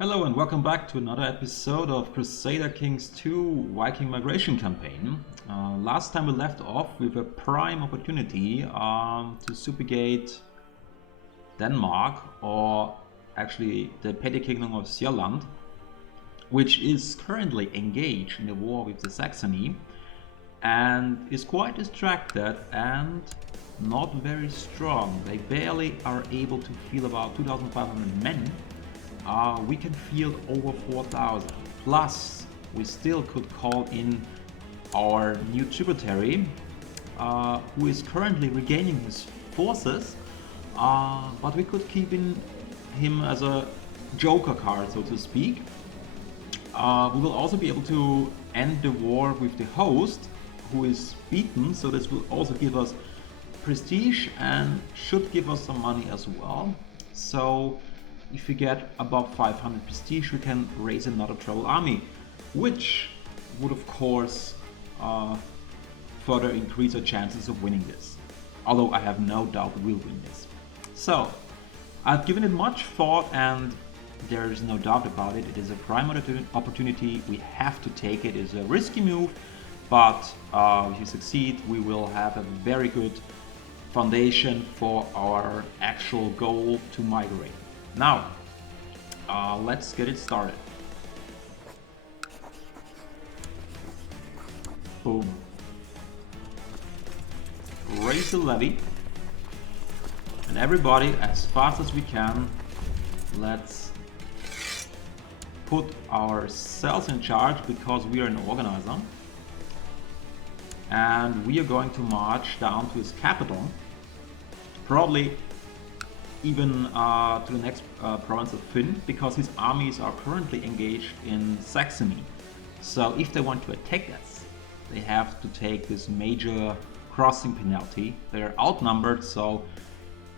Hello and welcome back to another episode of Crusader Kings 2 Viking Migration Campaign. Last time we left off with a prime opportunity to subjugate Denmark, or actually the petty kingdom of Sjælland, which is currently engaged in a war with the Saxony and is quite distracted and not very strong. They barely are able to field about 2,500 men. We can field over 4,000. Plus, we still could call in our new tributary, who is currently regaining his forces, but we could keep him as a joker card, so to speak. We will also be able to end the war with the host, who is beaten, so this will also give us prestige and should give us some money as well. So if we get above 500 prestige, we can raise another travel army, which would of course further increase our chances of winning this. Although I have no doubt we'll win this. So I've given it much thought and there is no doubt about it. It is a prime opportunity. We have to take it. It is a risky move, but if we succeed, we will have a very good foundation for our actual goal to migrate. Now, let's get it started. Boom. Raise the levy. And everybody, as fast as we can, let's put ourselves in charge because we are an organizer. And we are going to march down to his capital. Probably even to the next province of Finn, because his armies are currently engaged in Saxony. So if they want to attack us, they have to take this major crossing penalty. They are outnumbered, so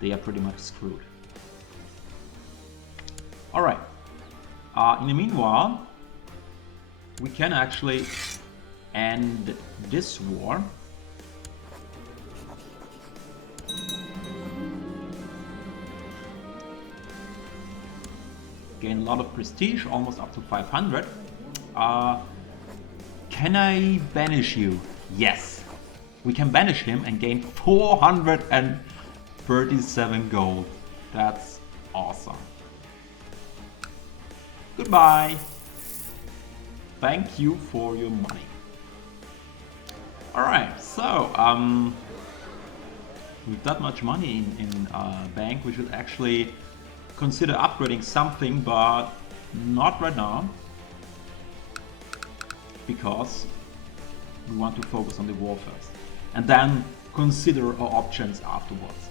they are pretty much screwed. Alright, in the meanwhile, we can actually end this war. Gain a lot of prestige, almost up to 500. Can I banish you? Yes. We can banish him and gain 437 gold. That's awesome. Goodbye. Thank you for your money. Alright, so with that much money in bank, we should actually consider upgrading something, but not right now, because we want to focus on the war first and then consider our options afterwards.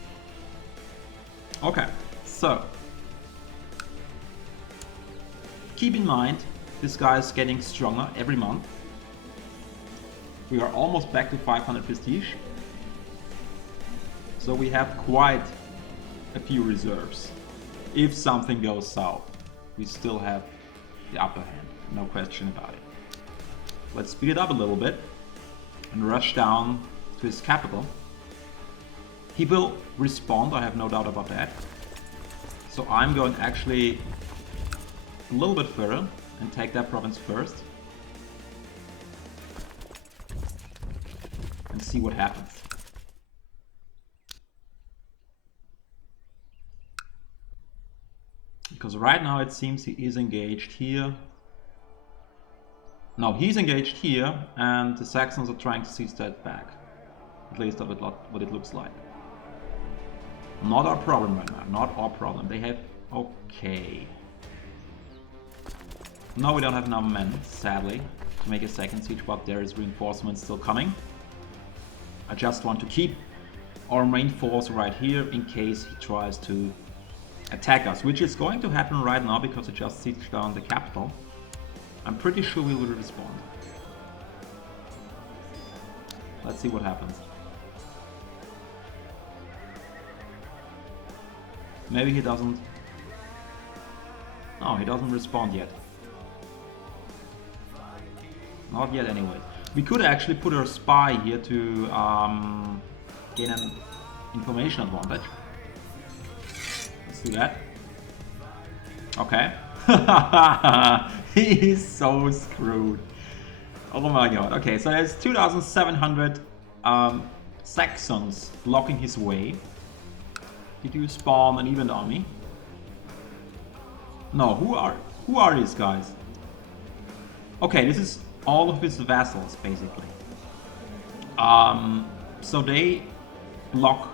Okay, so keep in mind this guy is getting stronger every month. We are almost back to 500 prestige, so we have quite a few reserves. If something goes south, we still have the upper hand, no question about it. Let's speed it up a little bit and rush down to his capital. He will respond, I have no doubt about that. So I'm going actually a little bit further and take that province first. And see what happens. Because right now it seems he is engaged here. No, he's engaged here, and the Saxons are trying to seize that back. At least that's what it looks like. Not our problem right now, not our problem. They have... okay. No, we don't have enough men, sadly, to make a second siege, but there is reinforcements still coming. I just want to keep our main force right here in case he tries to attack us, which is going to happen right now because it just sieged down the capital. I'm pretty sure we will respond. Let's see what happens. Maybe he doesn't... no, he doesn't respond yet. Not yet anyway. We could actually put our spy here to gain an information advantage. Let's do that. Okay. He's so screwed. Oh my god. Okay, so there's 2,700 Saxons blocking his way. Did you spawn an event army? No, who are these guys? Okay, this is all of his vassals basically. So they block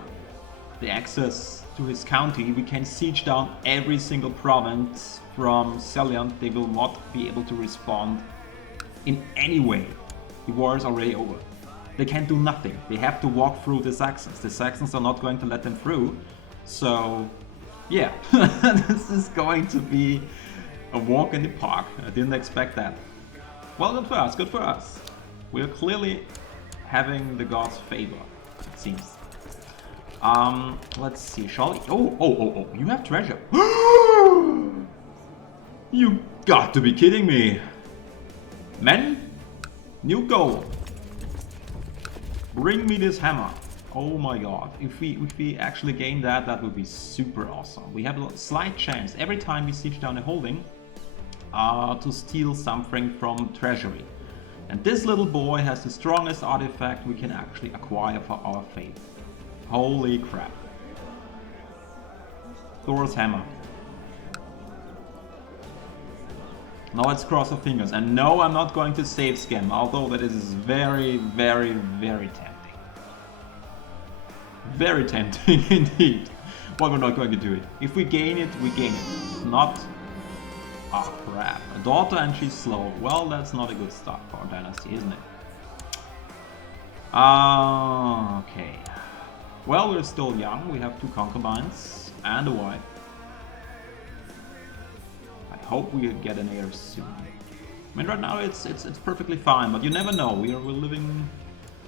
the access to his county. We can siege down every single province from Selland. They will not be able to respond in any way. The war is already over. They can't do nothing. They have to walk through the Saxons. The Saxons are not going to let them through. So, yeah, this is going to be a walk in the park. I didn't expect that. Well, good for us, good for us. We're clearly having the gods' favor, it seems. Let's see, shall we? Oh, you have treasure. You got to be kidding me. Men, new goal. Bring me this hammer. Oh my god, if we actually gain that, that would be super awesome. We have a slight chance every time we siege down a holding to steal something from treasury. And this little boy has the strongest artifact we can actually acquire for our faith. Holy crap. Thor's hammer. Now let's cross our fingers. And no, I'm not going to save scam, although that is very, very, very tempting. Very tempting indeed. But we're not going to do it. If we gain it, we gain it. If not... oh crap. A daughter and she's slow. Well, that's not a good start for our dynasty, isn't it? Okay. Well, we're still young. We have 2 concubines and a wife. I hope we get an heir soon. I mean, right now it's perfectly fine, but you never know. We're living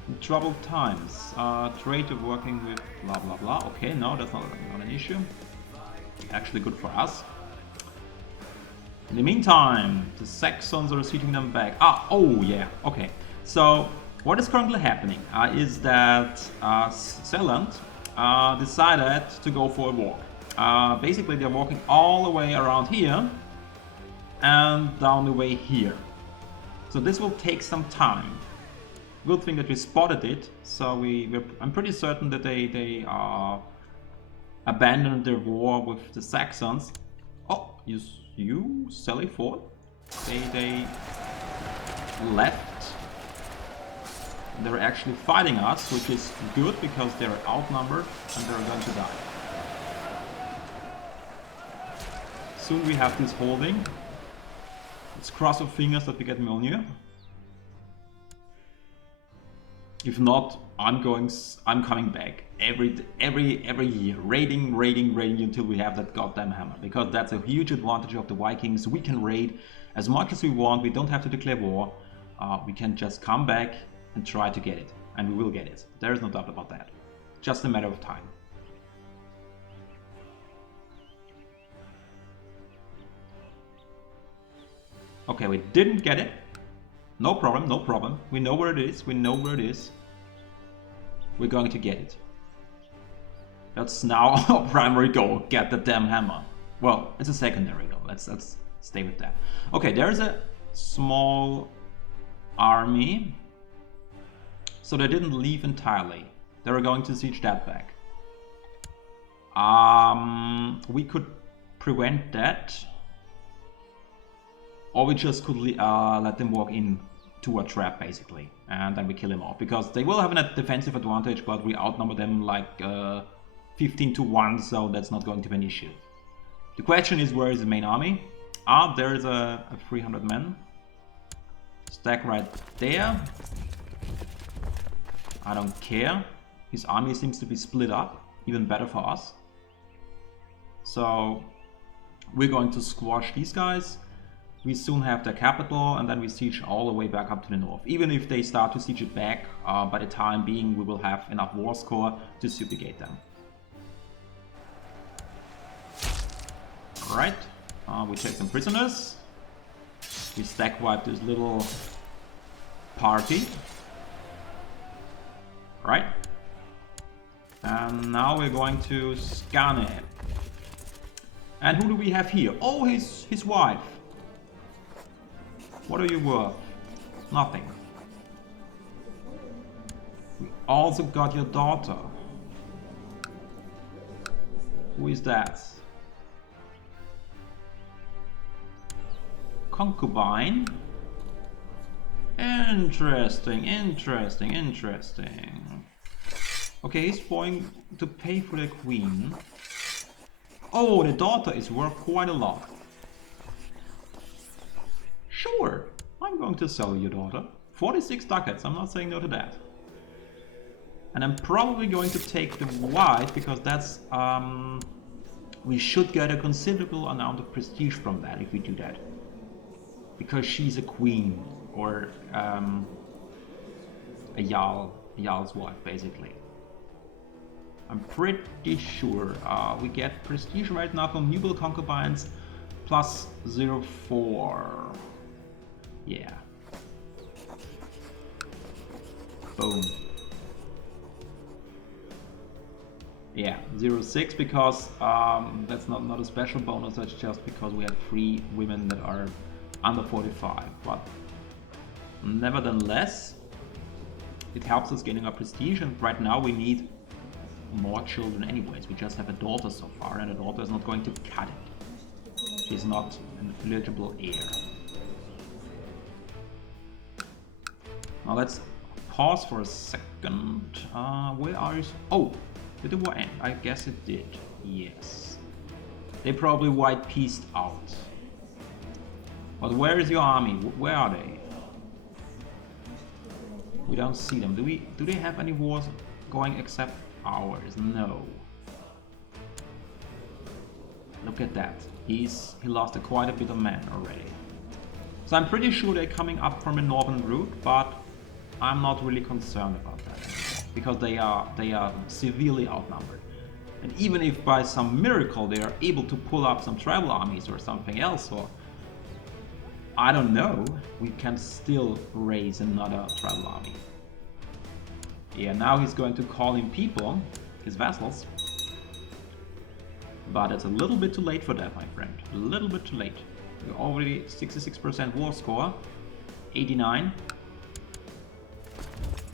in troubled times. Trade of working with blah blah blah. Okay, no, that's not an issue. Actually good for us. In the meantime, the Saxons are sieging them back. Oh yeah, okay. So what is currently happening is that Selland decided to go for a walk. Basically, they're walking all the way around here and down the way here. So this will take some time. Good thing that we spotted it. So I'm pretty certain that they abandoned their war with the Saxons. Oh, you Sally Ford? They left. They're actually fighting us, which is good because they're outnumbered and they're going to die. Soon we have this holding. Let's cross our fingers that we get Mjolnir. If not, I'm coming back every year, raiding until we have that goddamn hammer, because that's a huge advantage of the Vikings. We can raid as much as we want. We don't have to declare war. We can just come back and try to get it, and we will get it. There is no doubt about that. Just a matter of time. Okay, we didn't get it. No problem, no problem. We know where it is. We know where it is. We're going to get it. That's now our primary goal. Get the damn hammer. Well, it's a secondary goal. Let's stay with that. Okay, there's a small army. So they didn't leave entirely. They were going to siege that back. We could prevent that. Or we just could let them walk in to a trap, basically. And then we kill them off. Because they will have a defensive advantage, but we outnumber them like 15 to 1, so that's not going to be an issue. The question is, where is the main army? There is a 300 men. Stack right there. I don't care. His army seems to be split up. Even better for us. So we're going to squash these guys. We soon have their capital, and then we siege all the way back up to the north. Even if they start to siege it back, by the time being, we will have enough war score to subjugate them. Alright, we take some prisoners. We stack wipe this little party. Right. And now we're going to scan it. And who do we have here? Oh, his wife. What are you worth? Nothing. We also got your daughter. Who is that? Concubine? Interesting, interesting, interesting. Okay, he's going to pay for the queen. Oh, the daughter is worth quite a lot. Sure, I'm going to sell your daughter. 46 ducats, I'm not saying no to that. And I'm probably going to take the wife because that's... we should get a considerable amount of prestige from that if we do that. Because she's a queen, or a Jarl's wife, basically. I'm pretty sure we get prestige right now from nubile concubines plus 0.4. Yeah. Boom. Yeah, 0.6 because that's not a special bonus, that's just because we have 3 women that are under 45. But nevertheless, it helps us getting our prestige, and right now we need more children anyways. We just have a daughter so far, and a daughter is not going to cut it. She's not an eligible heir. Now let's pause for a second. Where are you? Oh, did the war end? I guess it did. Yes. They probably white pieced out. But where is your army? Where are they? We don't see them. Do they have any wars going except ours? No. Look at that. He lost quite a bit of men already. So I'm pretty sure they're coming up from a northern route, but I'm not really concerned about that anymore, because they are severely outnumbered. And even if by some miracle they are able to pull up some tribal armies or something else, or I don't know, we can still raise another tribal army. Yeah, now he's going to call in people, his vassals. But it's a little bit too late for that, my friend. A little bit too late. We're already 66% war score. 89.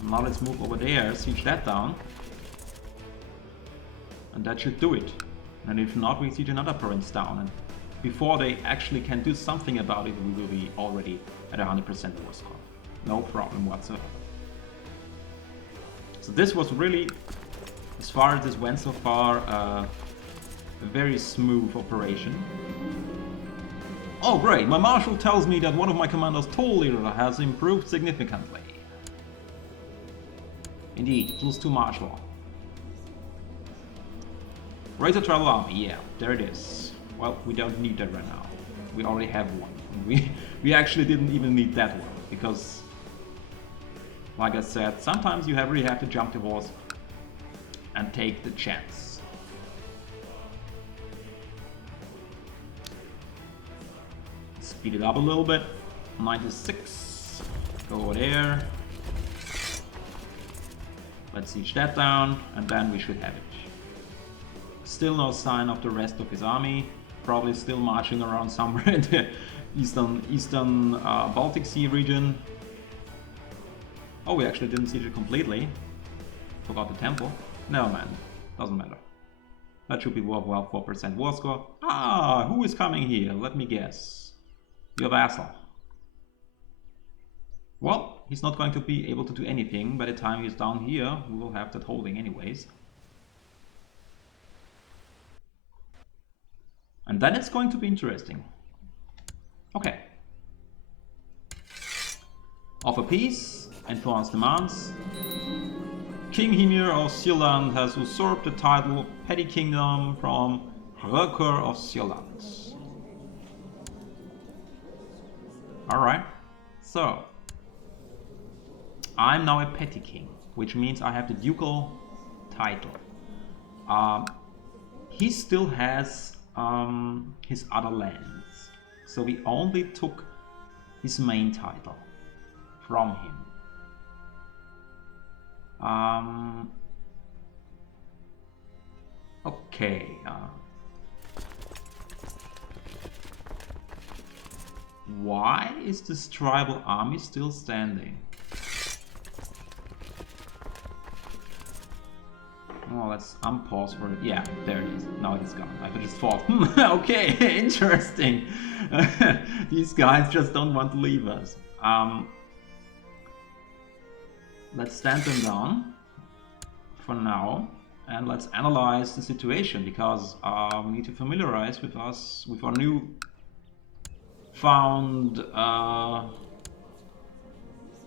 Now let's move over there, siege that down. And that should do it. And if not, we siege another province down. And before they actually can do something about it, we will be already at 100% war score. No problem whatsoever. So this was really, as far as this went so far, a very smooth operation. Oh great, my marshal tells me that one of my commander's toll leader has improved significantly. Indeed, +2 marshal. Raise a tribal army, yeah, there it is. Well, we don't need that right now. We already have one. We actually didn't even need that one, because, like I said, sometimes you really have to jump the horse and take the chance. Speed it up a little bit. 96. Go over there. Let's siege that down, and then we should have it. Still no sign of the rest of his army. Probably still marching around somewhere in the eastern Baltic Sea region. Oh, we actually didn't siege it completely. Forgot the temple. No man, doesn't matter. That should be worthwhile. 4% war score. Ah, who is coming here? Let me guess. Your vassal. Well, he's not going to be able to do anything. By the time he's down here, we will have that holding anyways. And then it's going to be interesting. Okay. Offer peace, enforce demands. King Hymir of Sealand has usurped the title Petty Kingdom from Hrökr of Sealand. Alright, so I'm now a petty king, which means I have the ducal title. He still has his other lands, so we only took his main title from him. Okay. Why is this tribal army still standing? Oh, let's unpause for it. Yeah, there it is. Now it's gone. I think it's false. Okay, interesting. These guys just don't want to leave us. Let's stand them down for now, and let's analyze the situation, because we need to familiarize with our new found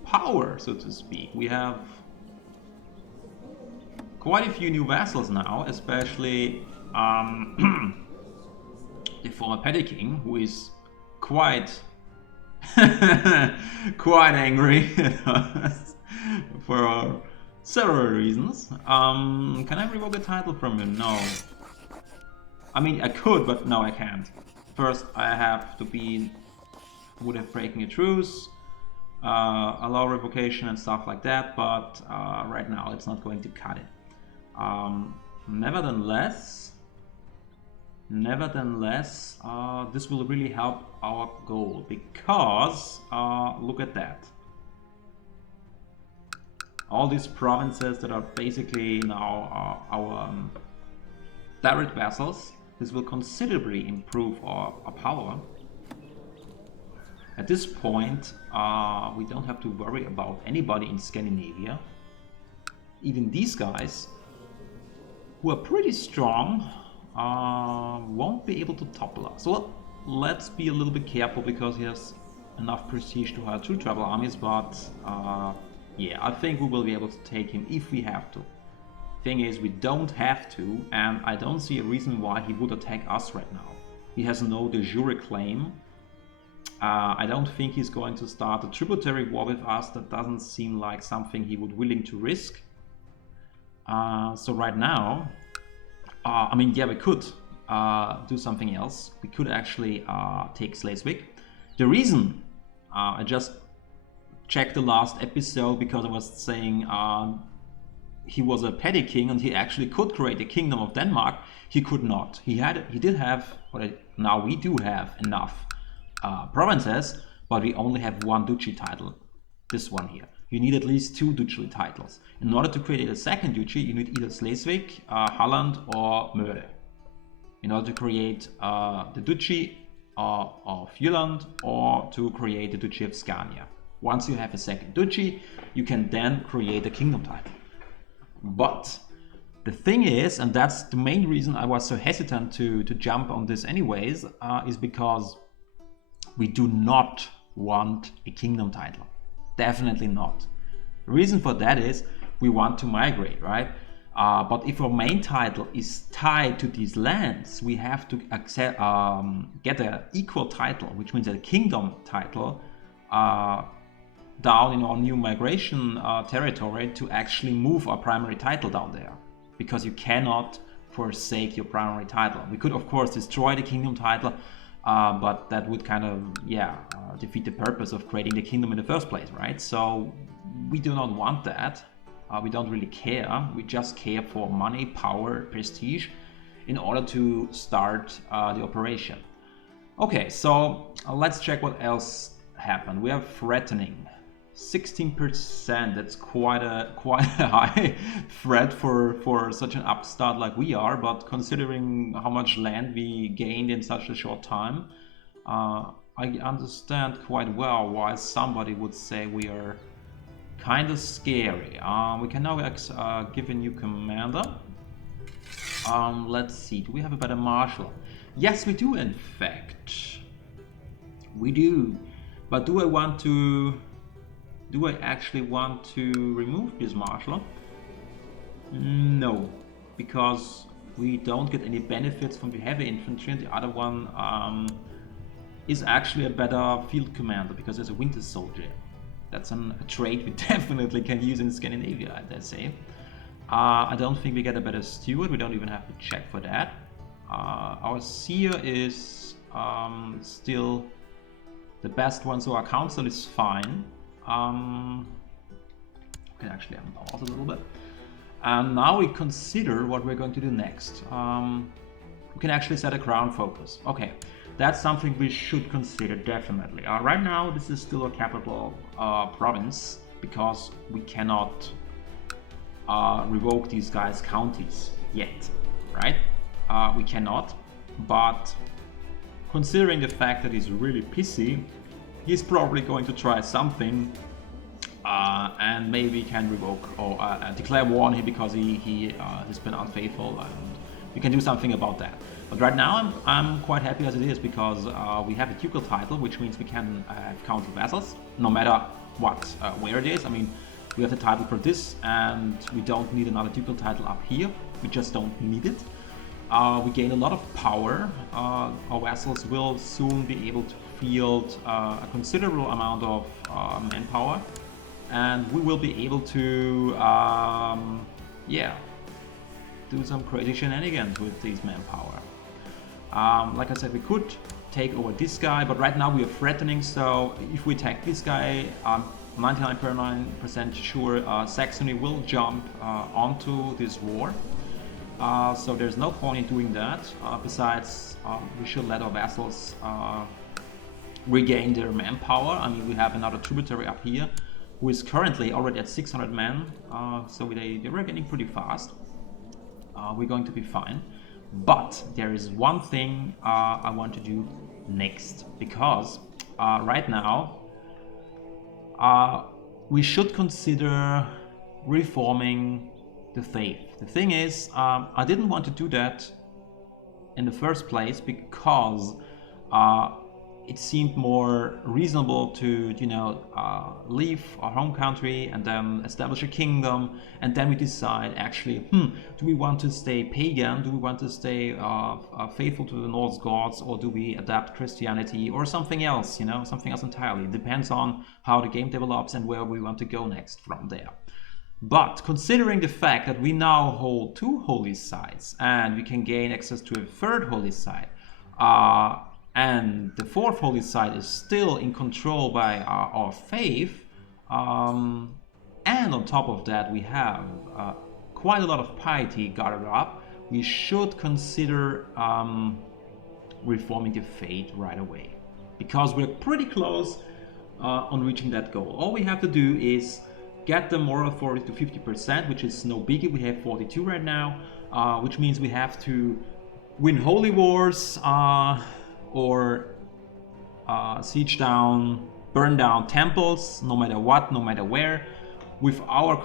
power, so to speak. We have quite a few new vassals now, especially the former petty king, who is quite quite angry at us for several reasons. Can I revoke a title from him? No. I mean, I could, but no, I can't. First, I have to be would have breaking a truce, allow revocation and stuff like that, but right now it's not going to cut it. Nevertheless, this will really help our goal, because look at that. All these provinces that are basically now our direct vassals, this will considerably improve our power. At this point, we don't have to worry about anybody in Scandinavia. Even these guys, who are pretty strong, won't be able to topple us. Well, let's be a little bit careful, because he has enough prestige to hire 2 tribal armies, but yeah, I think we will be able to take him if we have to. Thing is, we don't have to, and I don't see a reason why he would attack us right now. He has no de jure claim. I don't think he's going to start a tributary war with us. That doesn't seem like something he would willing to risk. So right now, I mean, yeah, we could do something else. We could actually take Schleswig. The reason I just checked the last episode, because I was saying he was a petty king and he actually could create a kingdom of Denmark. He could not. He did have, now we do have enough provinces, but we only have 1 duchy title. This one here. You need at least 2 duchy titles. In order to create a second duchy, you need either Schleswig, Halland, or Möre. In order to create the duchy of Jylland, or to create the duchy of Scania. Once you have a second duchy, you can then create a kingdom title. But the thing is, and that's the main reason I was so hesitant to jump on this anyways, is because we do not want a kingdom title. Definitely not. The reason for that is we want to migrate, right? But if our main title is tied to these lands, we have to accept, get an equal title, which means a kingdom title, down in our new migration territory, to actually move our primary title down there, because you cannot forsake your primary title. We could of course destroy the kingdom title, but that would kind of defeat the purpose of creating the kingdom in the first place, right? So we do not want that. We don't really care. We just care for money, power, prestige in order to start the operation. Okay, so let's check what else happened. We have threatening. 16%, that's quite a high threat for such an upstart like we are, but considering how much land we gained in such a short time, I understand quite well why somebody would say we are kind of scary. We can now give a new commander. Let's see, do we have a better marshal? Yes, we do, in fact. We do. But do I actually want to remove this marshal? No, because we don't get any benefits from the heavy infantry, and the other one is actually a better field commander because there's a winter soldier. That's a trait we definitely can use in Scandinavia, I dare say. I don't think we get a better steward. We don't even have to check for that. Our seer is still the best one, so our council is fine. We can actually unpause a little bit. And now we consider what we're going to do next. We can actually set a crown focus. Okay, that's something we should consider definitely. Right now, this is still a capital province because we cannot revoke these guys' counties yet, right? We cannot, but considering the fact that he's really pissy, he's probably going to try something, and maybe can revoke or declare war on him because he has been unfaithful, and we can do something about that. But right now I'm quite happy as it is because we have a ducal title, which means we can have county vassals no matter what, where it is. I mean, we have the title for this, and we don't need another ducal title up here. We just don't need it. We gain a lot of power. Our vassals will soon be able to field a considerable amount of manpower, and we will be able to, yeah, do some crazy shenanigans with these manpower. Like I said, we could take over this guy, but right now we are threatening, so if we attack this guy, 99.9% sure Saxony will jump onto this war. So there's no point in doing that. Besides, we should let our vassals regain their manpower. I mean, we have another tributary up here who is currently already at 600 men, so they're regaining pretty fast. We're going to be fine. But there is one thing I want to do next, because right now we should consider reforming the faith. The thing is, I didn't want to do that in the first place because it seemed more reasonable to, you know, leave our home country and then establish a kingdom, and then we decide actually, do we want to stay pagan, do we want to stay faithful to the Norse gods, or do we adapt Christianity or something else, you know, something else entirely. It depends on how the game develops and where we want to go next from there. But considering the fact that we now hold 2 holy sites and we can gain access to a 3rd holy site, and the 4th holy site is still in control by our faith, and on top of that we have quite a lot of piety gathered up, we should consider reforming the faith right away, because we're pretty close on reaching that goal. All we have to do is get the moral authority to 50%, which is no biggie. We have 42 right now, which means we have to win holy wars, or siege down, burn down temples, no matter what, no matter where. With our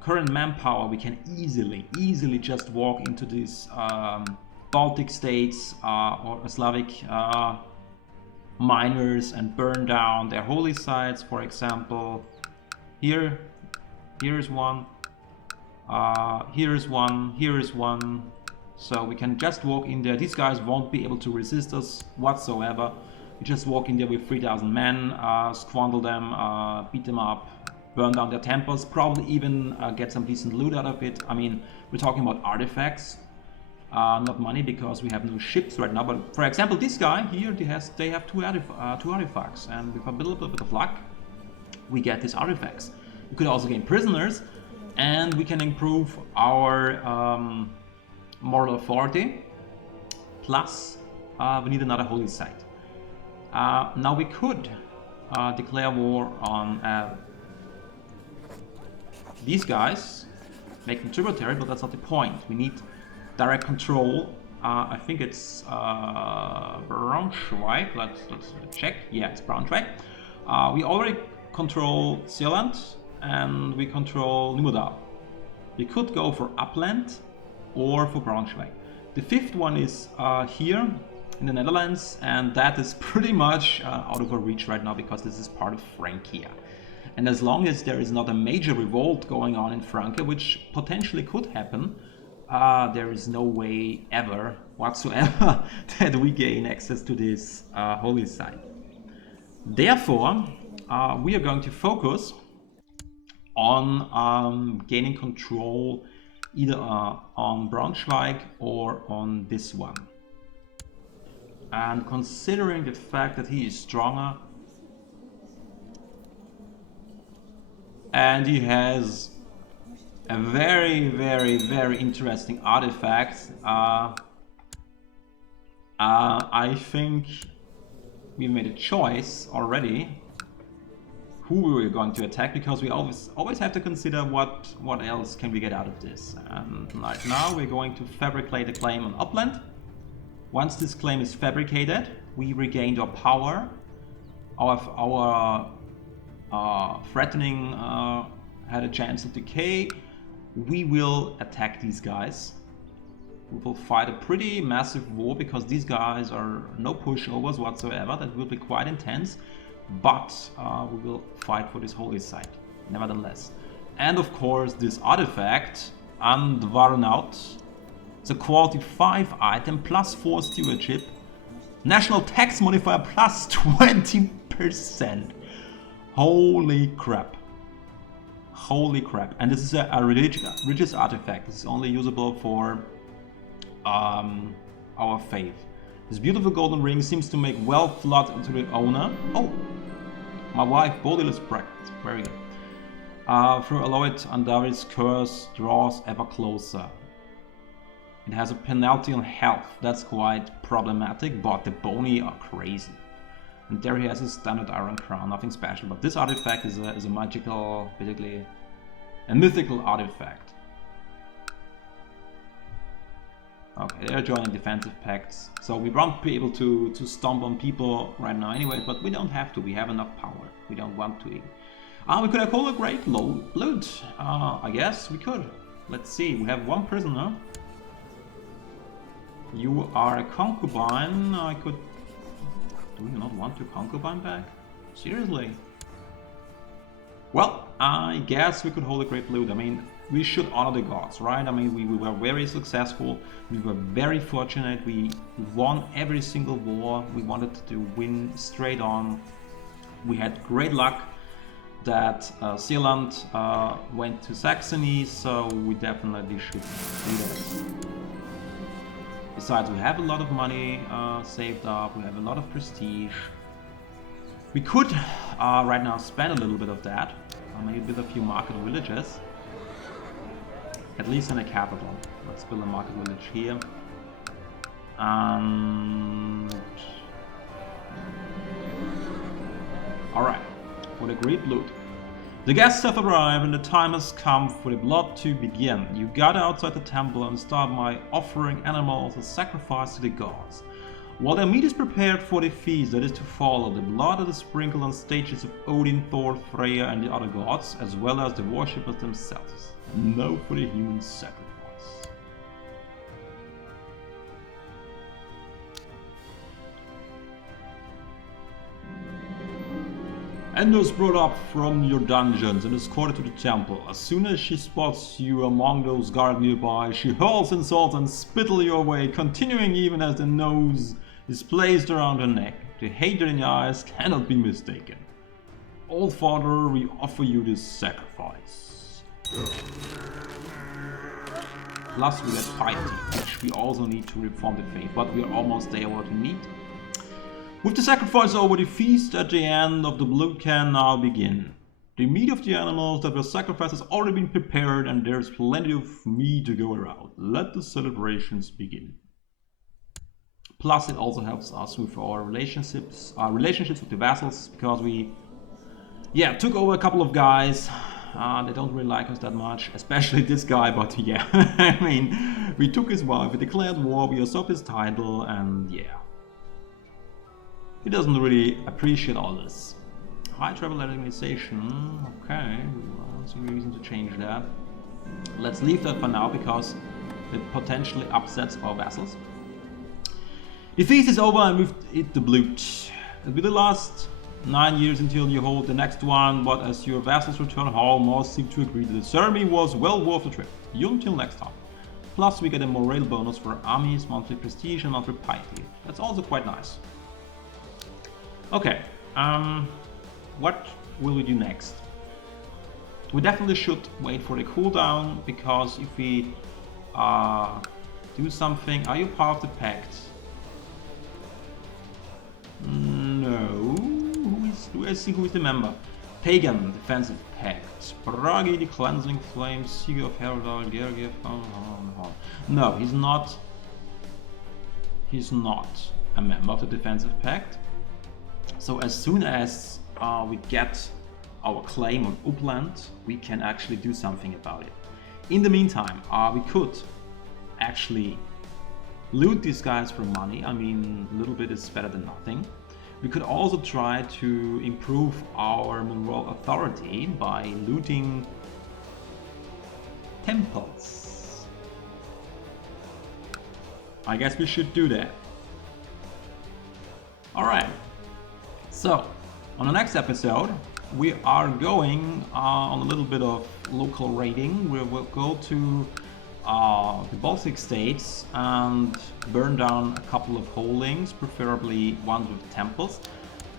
current manpower, we can easily just walk into these Baltic states or Slavic miners and burn down their holy sites. For example, here's one, here's one. So we can just walk in there. These guys won't be able to resist us whatsoever. We just walk in there with 3,000 men, squander them, beat them up, burn down their temples, probably even get some decent loot out of it. I mean, we're talking about artifacts, not money, because we have no ships right now. But for example, this guy here, they have two artifacts, and with a little bit of luck, we get these artifacts. We could also gain prisoners, and we can improve our moral authority. Plus, we need another holy site. Now we could declare war on these guys, make them tributary, but that's not the point. We need direct control. I think it's Braunschweig. Let's check. Yeah, it's Braunschweig. We already control Sealand and we control Numedal. We could go for Upland or for Braunschweig. The 5th one is here in the Netherlands, and that is pretty much out of our reach right now because this is part of Francia. And as long as there is not a major revolt going on in Francia, which potentially could happen, there is no way ever whatsoever that we gain access to this holy site. Therefore, we are going to focus on gaining control either on Braunschweig or on this one. And considering the fact that he is stronger and he has a very interesting artifact, I think we made a choice already who we were going to attack, because we always have to consider what else can we get out of this. And right now we're going to fabricate a claim on Upland. Once this claim is fabricated, we regained our power. Our threatening had a chance to decay. We will attack these guys. We will fight a pretty massive war, because these guys are no pushovers whatsoever. That will be quite intense, but we will fight for this holy site nevertheless. And of course this artifact, Andvarnaut, it's a quality 5 item, +4 stewardship, national tax modifier +20%. Holy crap. Holy crap. And this is a religious artifact. This is only usable for our faith. This beautiful golden ring seems to make wealth flood into the owner. Oh, my wife, bodiless practice. Very good. Through Aloit, Andari's curse draws ever closer. It has a penalty on health. That's quite problematic, but the bony are crazy. And there he has a standard iron crown, nothing special. But this artifact is a magical, basically a mythical artifact. Okay, they're joining defensive pacts, so we won't be able to stomp on people right now anyway, but we don't have to, we have enough power. We don't want to. We could have called a great loot. I guess we could. Let's see, we have one prisoner. You are a concubine. I could... Do we not want your concubine back? Seriously? Well, I guess we could hold a great loot. I mean, we should honor the gods, right? I mean, we were very successful. We were very fortunate. We won every single war. We wanted to win straight on. We had great luck that Sealand went to Saxony, so we definitely should do that. Besides, we have a lot of money saved up. We have a lot of prestige. We could right now spend a little bit of that. Maybe build a few market villages. At least in the capital. Let's build a market village here. Alright, for the great loot. The guests have arrived and the time has come for the blood to begin. You gather outside the temple and start by offering animals as sacrifice to the gods. While their meat is prepared for the feast that is to follow, the blood that is sprinkled on statues of Odin, Thor, Freya and the other gods, as well as the worshippers themselves. No for the human sacrifice. Ender is brought up from your dungeons and escorted to the temple. As soon as she spots you among those guards nearby, she hurls insults and spittle your way, continuing even as the nose is placed around her neck. The hatred in your eyes cannot be mistaken. Old father, we offer you this sacrifice. Plus we get piety, which we also need to reform the faith, but we are almost there what we need. With the sacrifice over, the feast at the end of the blood can now begin. The meat of the animals that were sacrificed has already been prepared and there's plenty of meat to go around. Let the celebrations begin. Plus it also helps us with our relationships with the vassals, because we took over a couple of guys. They don't really like us that much, especially this guy, but yeah, I mean, we took his wife, we declared war, we usurped his title, and yeah. He doesn't really appreciate all this. High travel organization, okay, I don't see a reason to change that. Let's leave that for now, because it potentially upsets our vassals. The feast is over and we've eaten the blood. It'll be the last 9 years until you hold the next one, but as your vassals return home, most seem to agree that the ceremony was well worth the trip. Until next time. Plus we get a morale bonus for armies, monthly prestige and monthly piety. That's also quite nice. Okay, what will we do next? We definitely should wait for the cooldown, because if we do something... Are you part of the pact? No. Do I see who is the member? Pagan, defensive pact. Bragi, the cleansing flame, Seeker of Herodal, Gergiev. No, he's not. he's not a member of the Defensive Pact. So as soon as we get our claim on Uppland, we can actually do something about it. In the meantime, we could actually loot these guys for money. I mean, a little bit is better than nothing. We could also try to improve our mineral authority by looting temples. I guess we should do that. Alright, so on the next episode we are going on a little bit of local raiding. We will go to the Baltic states and burn down a couple of holdings, preferably ones with temples.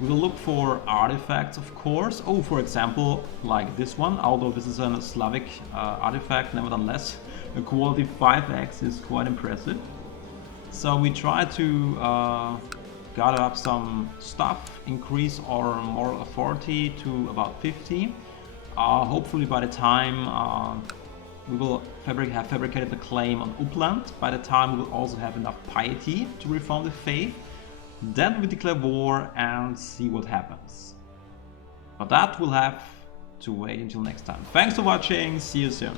We will look for artifacts, of course. Oh, for example, like this one, although this is a Slavic artifact, nevertheless, a quality 5x is quite impressive. So we try to gather up some stuff, increase our moral authority to about 50. Hopefully by the time we will have fabricated the claim on Uppland, by the time we will also have enough piety to reform the faith. Then we declare war and see what happens. But that we'll have to wait until next time. Thanks for watching, see you soon.